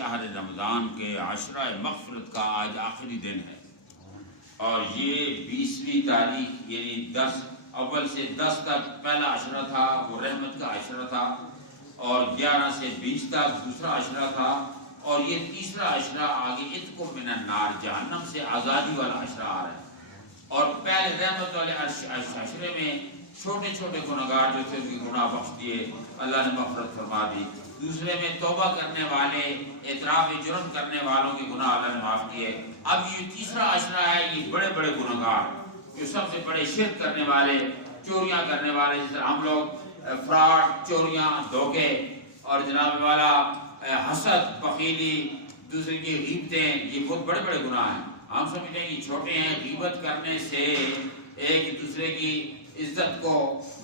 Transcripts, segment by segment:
شہر رمضان کے عشرہ مغفرت کا آج آخری دن ہے، اور یہ 20ویں تاریخ یعنی 10 اول سے 10 تک پہلا عشرہ تھا، وہ رحمت کا عشرہ تھا، اور 11 سے 20 تک دوسرا عشرہ تھا، اور یہ تیسرا عشرہ آگے عتق من النار جہنم سے آزادی والا عشرہ آ رہا ہے۔ اور پہلے رحمت والے عشرے میں چھوٹے چھوٹے گناہگار جو تھے ان کے گناہ بخش دیے، اللہ نے مغفرت فرما دی۔ دوسرے میں توبہ کرنے والے، اعتراف جرم کرنے والوں کے گناہ اللہ نے معاف کیے۔ اب یہ تیسرا عشرہ ہے، یہ بڑے بڑے گناہگار جو سب سے بڑے شرک کرنے والے، چوریاں کرنے والے، جیسے ہم لوگ فراڈ، چوریاں، دھوکے، اور جناب والا حسد، بخیلی، دوسرے کی غیبتیں، یہ بہت بڑے بڑے گناہ ہیں۔ ہم سمجھتے ہیں کہ چھوٹے ہیں، غیبت کرنے سے ایک دوسرے کی عزت کو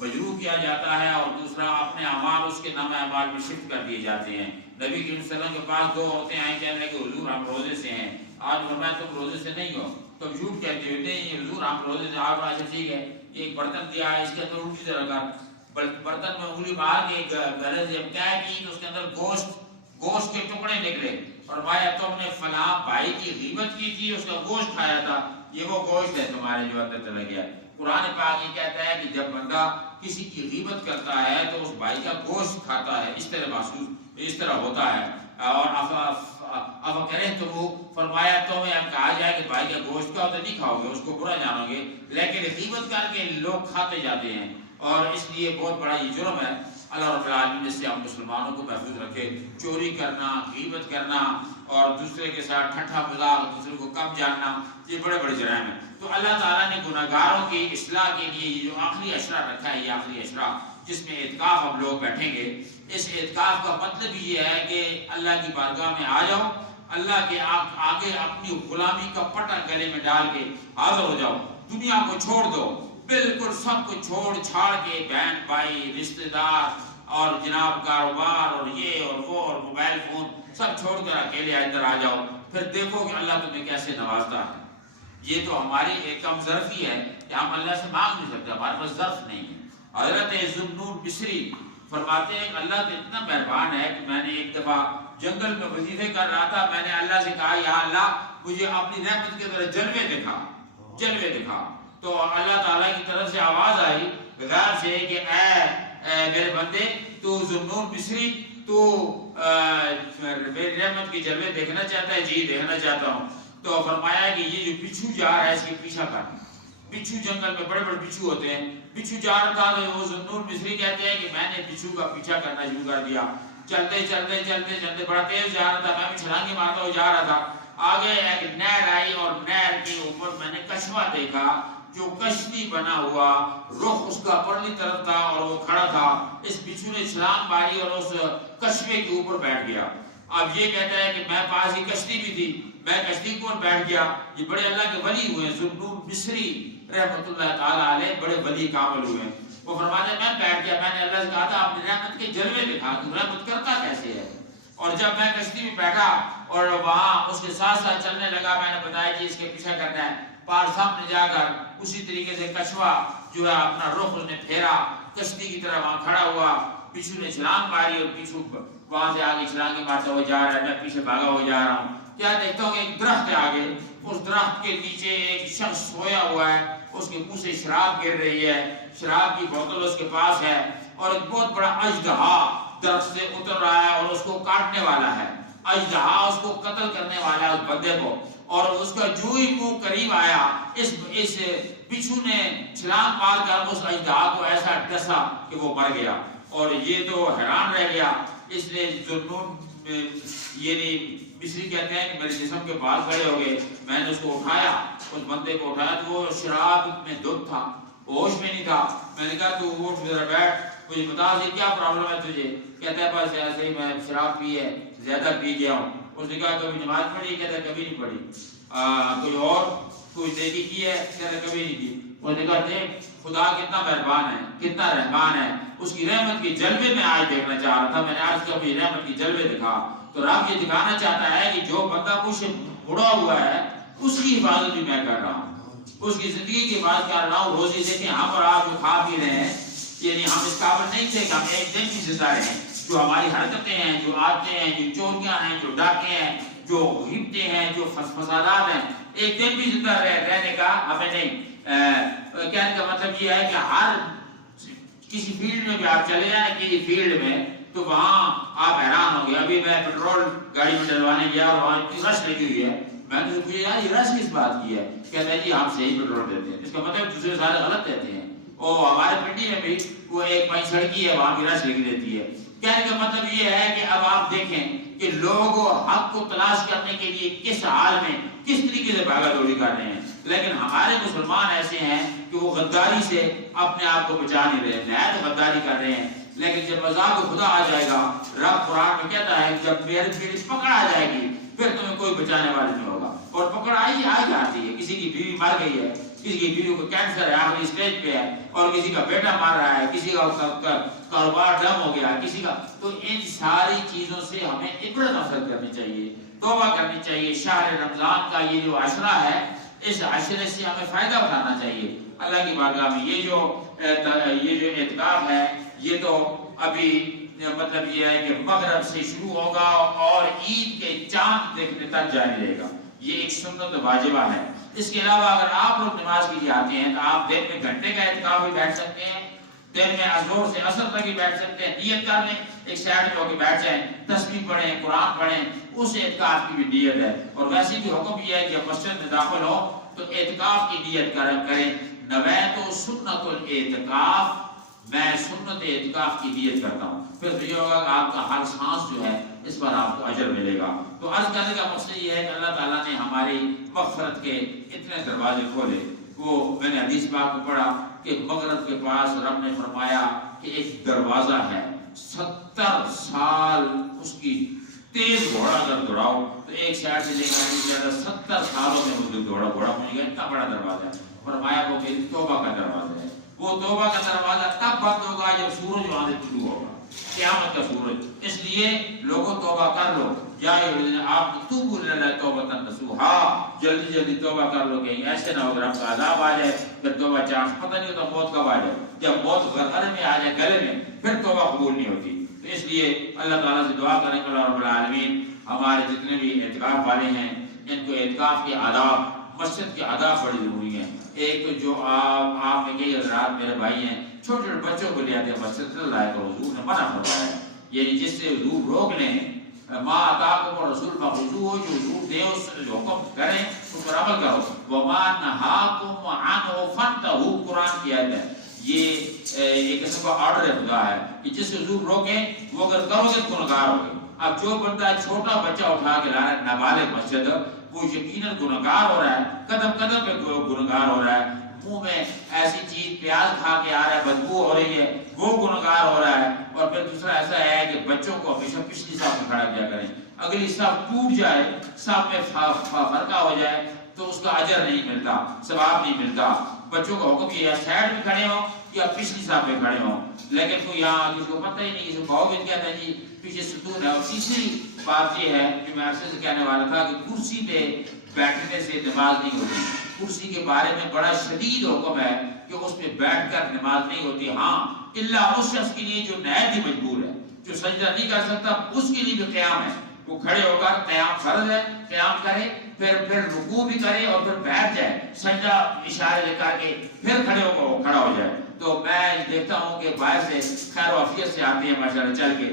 مجروح کیا جاتا ہے، اور دوسرا اپنے اعمال اس کے نام اعمال میں شفٹ کر دیے جاتے ہیں۔ نبی کریم صلی اللہ علیہ وسلم کے پاس 2 عورتیں آئیں، کہنے لگے حضور ہم روزے سے ہیں۔ آج فرمایا تم روزے سے نہیں ہو، تم جھوٹ کہتے ہو، نہیں حضور ہم روزے سے۔ آپ اچھا ٹھیک ہے، یہ ایک برتن دیا ہے، اس کے اندر الٹی طرح کر، برتن میں انگلی باہر کے گلے سے کیا کی تو اس کے اندر گوشت کے ٹکڑے نکلے۔ فرمایا تم نے فلاں بھائی کی غیبت کی تھی، اس کا گوشت کھایا تھا، یہ وہ گوشت ہے تمہارے جو اندر چلا گیا۔ قرآن پاک یہ کہتا ہے کہ جب بندہ کسی کی غیبت کرتا ہے تو اس بھائی کا گوشت کھاتا ہے، اس طرح محسوس، اس طرح ہوتا ہے۔ اور اب کریں تو وہ فرمایا تمہیں اب کہا جائے کہ بھائی کا گوشت کیا ہوتا ہے، نہیں کھاؤ گے، اس کو برا جانو گے، لیکن غیبت کر کے لوگ کھاتے جاتے ہیں، اور اس لیے بہت بڑا یہ جرم ہے۔ اللہ رب العالمین سے ہم مسلمانوں کو محفوظ رکھے۔ چوری کرنا، غیبت کرنا، اور دوسرے کے ساتھ ٹھٹھا مذاق، دوسرے کو کم جاننا، یہ بڑے بڑے جرائم ہیں۔ تو اللہ تعالیٰ نے گناہگاروں کی اصلاح کے لیے یہ جو آخری عشرہ رکھا ہے، یہ آخری عشرہ جس میں اعتکاف ہم لوگ بیٹھیں گے، اس اعتکاف کا مطلب یہ ہے کہ اللہ کی بارگاہ میں آ جاؤ، اللہ کے آگے اپنی غلامی کا پٹا گلے میں ڈال کے حاضر ہو جاؤ، دنیا کو چھوڑ دو، بالکل سب کو چھوڑ چھاڑ کے، بہن بھائی، رشتہ دار، اور جناب کاروبار، اور یہ اور وہ، اور موبائل فون سب چھوڑ کر اکیلے اندر آ جاؤ، پھر دیکھو کہ اللہ تمہیں کیسے نوازتا ہے۔ یہ تو ہماری ایک کم ظرفی ہے کہ ہم اللہ سے مانگ نہیں سکتے، ہمارے پاس ظرف نہیں ہے۔ حضرت ذوالنون مصری فرماتے ہیں کہ اللہ تو اتنا مہربان ہے کہ میں نے ایک دفعہ جنگل میں وظیفے کر رہا تھا، میں نے اللہ سے کہا یا اللہ مجھے اپنی رحمت کی طرح جلوے دکھا، تو اللہ تعالیٰ کی طرف سے آواز آئی غیر سے کہ اے میرے بندے، تو ذوالنون مصری، تو میری رحمت کی جلوے دیکھنا چاہتا ہے؟ جی دیکھنا چاہتا ہوں۔ تو فرمایا کہ یہ جو بچھو جا رہا ہے اس کے پیچھا کر۔ بچھو جنگل میں بڑے بڑے بچھو ہوتے ہیں، بچھو جا رہا تھا تو وہ ذوالنون مصری کہتے ہیں کہ میں نے بچھو کا پیچھا کرنا شروع کر دیا، چلتے بڑا تیز جا رہا تھا، میں بھی چھلانگیں مارتا ہوا جا رہا تھا۔ آگے ایک نہر آئی، اور نہر کے اوپر میں نے کشوا دیکھا، جو کشتی بنا ہوا، رخ اس کا پرلی طرف تھا، اور وہ کھڑا تھا۔ اس بچھو نے چھلانگ ماری اور اس کشوے کے اوپر بیٹھ گیا۔ اب یہ کہتا ہے کہ میں پاس ہی کشتی بھی تھی، میں کشتی کو بیٹھ گیا۔ یہ بڑے اللہ کے ولی ہوئے، ذوالنون مصری رحمت اللہ تعالیٰ علیہ، بڑے ولی کامل ہوئے۔ وہ فرماتے ہیں میں بیٹھ گیا، میں نے اللہ سے کہا تھا اپنی رحمت کے جلوے دکھا، تو رحمت کرتا کیسے ہے؟ اور جب میں کشتی میں بیٹھا اور وہاں اس کے ساتھ ساتھ چلنے لگا، میں نے بتایا کہ اس کے پیچھے کرنا ہے، پار سامنے جا کر اسی طریقے سے کشوا جو ہے اپنا رخ اس نے پھیرا، کشتی کی طرح وہاں کھڑا ہوا، بچھو نے چھلانگ ماری، اور بچھو وہاں سے آگے چھلانگیں مارتا ہوا جا رہا ہے، میں پیچھے بھاگا ہوا جا رہا ہوں۔ کیا دیکھتا ہوں کہ ایک درخت ہے آگے، اس درخت کے نیچے ایک شخص سویا ہوا ہے، اس کے منہ سے شراب گر رہی ہے، شراب کی بوتل اس کے پاس ہے، اور ایک بہت بڑا اژدہا درخت سے اتر رہا ہے اور اس کو کاٹنے والا ہے۔ اژدہا اس کو قتل کرنے والا ہے، اس بندے کو، اور اس کا جو ہی منہ قریب آیا، اس بچھو نے چھلانگ مار کر اس اژدہا کو ایسا ڈسا کہ وہ مر گیا۔ اور یہ تو حیران رہ گیا، اس لیے ذوالنون یعنی مصری کہتے ہیں کہ میرے جسم کے بال کھڑے ہو گئے، میں نے اس کو اٹھایا، اس بندے کو اٹھایا تو وہ شراب میں دھت تھا، ہوش میں نہیں تھا۔ میں نے کہا تو اٹھ ذرا بیٹھ، مجھے بتا دے کیا پرابلم ہے تجھے؟ کہتا ہے بس ایسے ہی میں شراب پی ہے، زیادہ پی گیا ہوں۔ اس نے کہا کبھی نماز پڑھی؟ کہتا ہے کبھی نہیں پڑھی۔ کوئی اور کوئی نیکی کی ہے؟ کہتا ہے کبھی نہیں کی۔ اس نے کہا دیکھ خدا کتنا مہربان ہے، کتنا رحمان ہے، اس کی رحمت کی جلوے میں آج دیکھنا چاہ رہا تھا، میں نے آج کبھی رحمت کی جلوے دکھا۔ تو رب یہ دکھانا چاہتا ہے کہ جو بندہ مجھ سے مڑا ہوا ہے اس کی حفاظت بھی میں کر رہا ہوں، اس کی زندگی کی حفاظت کر رہا ہوں۔ روزی دیکھیں ہم اور آپ جو کھا پی رہے ہیں، یعنی ہم اس قابل نہیں تھے کہ ہم ایک دن کی زندہ رہیں، جو ہماری حرکتیں ہیں، جو عادتیں ہیں، جو چوریاں ہیں، جو ڈاکے ہیں، جو غیبتیں ہیں، جو فسادات ہیں، ایک دن بھی زندہ رہنے کا ہمیں نہیں۔ کہنے کا مطلب یہ ہے کہ ہر کسی فیلڈ میں بھی آپ چلے جائیں، کسی فیلڈ میں، تو وہاں آپ حیران ہوں گے۔ ابھی میں پیٹرول گاڑی میں ڈلوانے گیا اور وہاں اتنی رش لگی ہوئی ہے، میں نے پوچھا یار یہ رش کس بات کی ہے؟ کہتا ہے جی ہم صحیح پیٹرول دیتے ہیں۔ اس کا مطلب دوسرے سارے غلط دیتے ہیں۔ اور ہمارے پنڈی میں بھی وہ ایک پنچ سڑکی ہے، وہاں بھی رش لگی رہتی ہے۔ کہنے کا مطلب یہ ہے کہ اب آپ دیکھیں کہ لوگ حق کو تلاش کرنے کے لیے کس حال میں، کس طریقے سے بھاگا دوڑی کر رہے ہیں، لیکن ہمارے مسلمان ایسے ہیں کہ وہ غداری سے اپنے آپ کو بچا نہیں رہے، نہایت غداری کر رہے ہیں۔ لیکن جب عذاب خدا آ جائے گا، رب قرآن میں کہتا ہے جب میری پکڑ آ جائے گی پھر تمہیں کوئی بچانے والا نہیں ہوگا۔ اور پکڑ آئی جاتی ہے، کسی کی بیوی مر گئی ہے، کسی کی بیوی کو کینسر ہے، آخری سٹیج پہ ہے، اور کسی کا بیٹا مر رہا ہے، کسی کا کاروبار ڈم ہو گیا، کسی کا، تو ان ساری چیزوں سے ہمیں عبرت حاصل کرنی چاہیے، توبہ کرنی چاہیے۔ شہر رمضان کا یہ جو عشرہ ہے، اس عشرے سے ہمیں فائدہ اٹھانا چاہیے اللہ کی بارگاہ میں۔ یہ جو اعتکاف ہے، یہ تو ابھی مطلب یہ ہے کہ مغرب سے شروع ہوگا اور عید کے چاند دیکھنے تک جاری رہے گا۔ یہ ایک سنت واجبہ ہے۔ اس کے علاوہ اگر آپ لوگ نماز کے لیے آتے ہیں تو آپ دن میں گھنٹے کا اعتکاف بھی بیٹھ سکتے ہیں، دن میں ظہر سے عصر تک بھی بیٹھ سکتے ہیں، نیت کر لیں، ایک سائڈ پہ ہو کے بیٹھ جائیں، تسبیح پڑھیں، قرآن پڑھیں، اس اعتکاف کی بھی نیت ہے۔ اور ویسے بھی حکم یہ ہے کہ مسجد میں داخل ہو تو اعتکاف کی نیت کریں، نویت سنت الاعتکاف، میں سنت اعتکاف کی نیت کرتا ہوں، پھر یہ ہوگا کہ آپ کا ہر سانس جو ہے اس پر آپ کو اجر ملے گا۔ تو عرض کرنے کا مقصد یہ ہے کہ اللہ تعالیٰ نے ہماری مغفرت کے اتنے دروازے کھولے۔ وہ میں نے حدیث پاک کو پڑھا کہ مغرب کے پاس رب نے فرمایا کہ ایک دروازہ ہے، 70 سال اس کی تیز گھوڑا اگر دوڑاؤ تو ایک سائڈ سے لے کر 70 سالوں میں وہ گھوڑا پہنچ گیا، اتنا بڑا دروازہ ہے۔ فرمایا وہ میری توبہ کا دروازہ ہے۔ وہ توبہ کا دروازہ تب بند ہوگا جب سورج وہاں سے طلوع ہوگا، قیامت کا سورج۔ اس لیے لوگوں توبہ کر لو، یا آپ توبوا الی توبۃ نصوحا، جلدی جلدی توبہ کر لو، کہیں ایسے نہ ہو کہ رب کا عذاب آ جائے پھر توبہ چانس پتہ نہیں ہوتا موت کب آ جائے، جب موت غرغرے میں آ جائے گلے میں پھر توبہ قبول نہیں ہوتی۔ تو اس لیے اللہ تعالیٰ سے دعا کریں کہ اللہ رب العالمین ہمارے جتنے بھی اعتکاف والے ہیں ان کو اعتکاف کے آداب، مسجد کے آداب بڑی ضروری ہیں۔ ایک تو جو آپ میں کئی حضرات میرے بھائی ہیں چھوٹے چھوٹے بچوں کو لے آتے ہیں مسجد سے، لائے تو حضور نے منع فرمایا ہے، یعنی جس سے حضور روک لیں، ما آتاکم الرسول فخذوہ، جو حضور دیں اس سے جو حکم کریں اس پر عمل کرو، وما نہاکم عنہ فانتہوا، قرآن کی آیت ہے۔ یہ ایک قسم کا آرڈر خدا ہے کہ جس سے حضور روکیں وہ اگر کرو گے تو گنہگار ہوگے۔ اب جو بندہ چھوٹا بچہ اٹھا کے لا رہا ہے نابالغ مسجد، وہ یقیناً گنہگار ہو رہا ہے، قدم قدم پہ گنہگار ہو رہا ہے، منہ میں ایسی چیز پیاز کھا کے آ رہا ہے، بدبو ہو رہی ہے، وہ گنہگار ہو رہا ہے۔ اور پھر دوسرا ایسا ہے کہ بچوں کو ہمیشہ پچھلی صف میں کھڑا کیا کریں، اگلی صف ٹوٹ جائے، صف میں فرقہ ہو جائے تو اس کا اجر نہیں ملتا، ثواب نہیں ملتا۔ بچوں کا حکم یہ ہے سائڈ میں کھڑے ہوں یا پچھلی صف میں کھڑے ہوں، لیکن کوئی یہاں کسی کو پتہ ہی نہیں، کسی کو کہو گے کہتا ہے جی پیچھے ستون ہے۔ اور تیسری بات یہ ہے کہ میں عرصے سے کہنے والا تھا کہ کرسی پہ بیٹھنے سے نماز نہیں ہوتی۔ کرسی کے بارے میں بڑا شدید حکم ہے کہ اس پہ بیٹھ کر نماز نہیں ہوتی، ہاں الا اس شخص کے لیے جو نہایت ہی مجبور ہے، جو سجدہ نہیں کر سکتا، اس کے لیے بھی قیام ہے، وہ کھڑے ہو کر قیام فرض ہے، قیام کرے، پھر رکوع بھی کرے اور پھر بیٹھ جائے، سجدہ اشارے کر کے پھر کھڑے ہو کر وہ کھڑا ہو جائے۔ تو میں دیکھتا ہوں کہ باہر سے خیر و عافیت سے آتے ہیں ماشاءاللہ چل کے،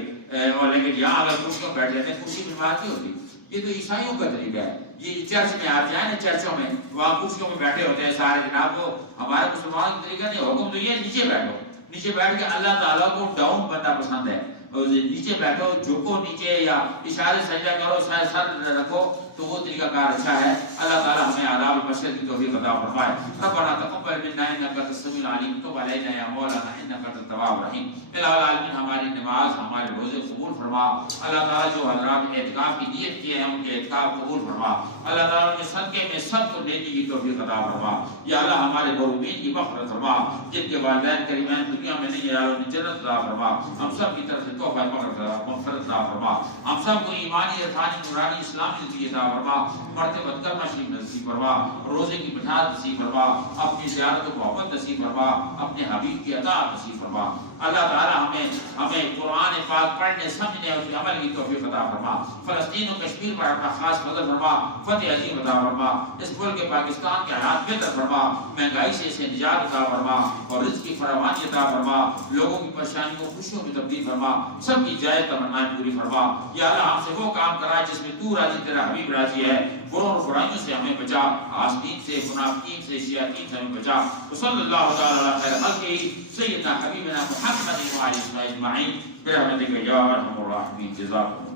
اور لیکن یہاں اگر کرسی پر بیٹھ جاتے ہیں، کرسی پہ نماز نہیں ہوتی۔ یہ تو عیسائیوں کا طریقہ ہے۔ یہ چرچ میں آپ جائیں نا، چرچوں میں وہاں کرسیوں میں بیٹھے ہوتے ہیں سارے جناب، وہ ہمارے مسلمانوں کا طریقہ نہیں، حکم تو یہ ہے نیچے بیٹھو، نیچے بیٹھ کے اللہ تعالیٰ کو ڈاؤن بندہ پسند ہے، نیچے بیٹھو، جھکو نیچے یا اشارے سجدہ کرو، سر رکھو، تو وہ طریقہ کار اچھا ہے۔ اللہ تعالیٰ ہمیں آداب المسجد کی توفیق عطا فرمائے۔ ربنا تقبل منا انک انت السمیع العلیم، تب علینا یا مولانا انک انت التواب الرحیم۔ الہ العالمین ہماری نماز، ہمارے روزے قبول فرما۔ اللہ تعالیٰ جو حضرات نے اعتکاف کی نیت کی ہے ان کے اعتکاف قبول فرما۔ اللہ تعالیٰ کے صدقے میں سب کو نیکی کی توفیق عطا فرما۔ یا اللہ ہمارے مرحومین کی مغفرت فرما، جن کے والدین کریمین دنیا میں نہیں، یا اللہ انہیں جنت عطا فرما۔ ہم سب کی طرف سے توبہ مغفرت عطا فرما۔ ہم سب کو ایمانی، عرفانی، نورانی، اسلامی زندگی عطا فرما، مرتے وقت کلمہ شریف نصیب فرما، روزے کی مٹھاس نصیب فرما، اپنی زیارت و محبت نصیب فرما، اپنے حبیب کی اطاعت نصیب فرما۔ اللہ تعالی ہمیں قرآن پاک پڑھنے سمجھنے اور اس کے عمل کی توفیق عطا فرما. فلسطین و کشمیر پر اپنا خاص فضل فرما، فتح عظیم عطا فرما. اس ملک پاکستان کے حالات بہتر فرما، مہنگائی سے اسے نجات عطا فرما اور رزق کی فراوانی عطا فرما. لوگوں کی پریشانیوں کو خوشیوں میں تبدیل فرما، سب کی جائز تمنائیں پوری فرما. یا اللہ ہم سے وہ کام کرائے جس میں تو راضی، تیرا حبیب راضی ہے. بروں اور برائیوں سے ہمیں بچا، حاسدین سے، منافقین سے، شیاطین سے ہمیں بچا. وصلی اللہ تعالی علی خیر خلقہ سیدنا حبیبنا محمد وعلی آلہ اجمعین برحمتک یا ارحم الراحمین. جزاکم